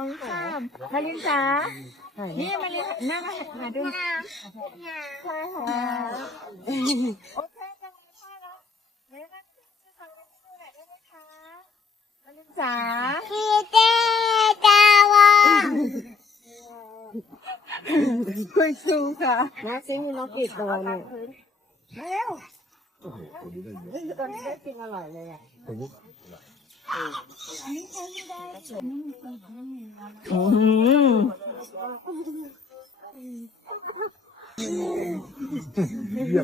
องสามมาลินจ๋านี่มาลินหน้ามาหาดูใช่ค่ะโอเคจังเลยค่ะแล้วเดี๋ยวนะจะทำเป็นชื่อไหนได้ไหมคะมาลินจ๋าพี่เต้ตาวาคุณครูค่ะนะซิมีนกกี่ตัวเนี่ยมาเร็วตอนนี้ได้กินอร่อยเลยอะ อืมเยี่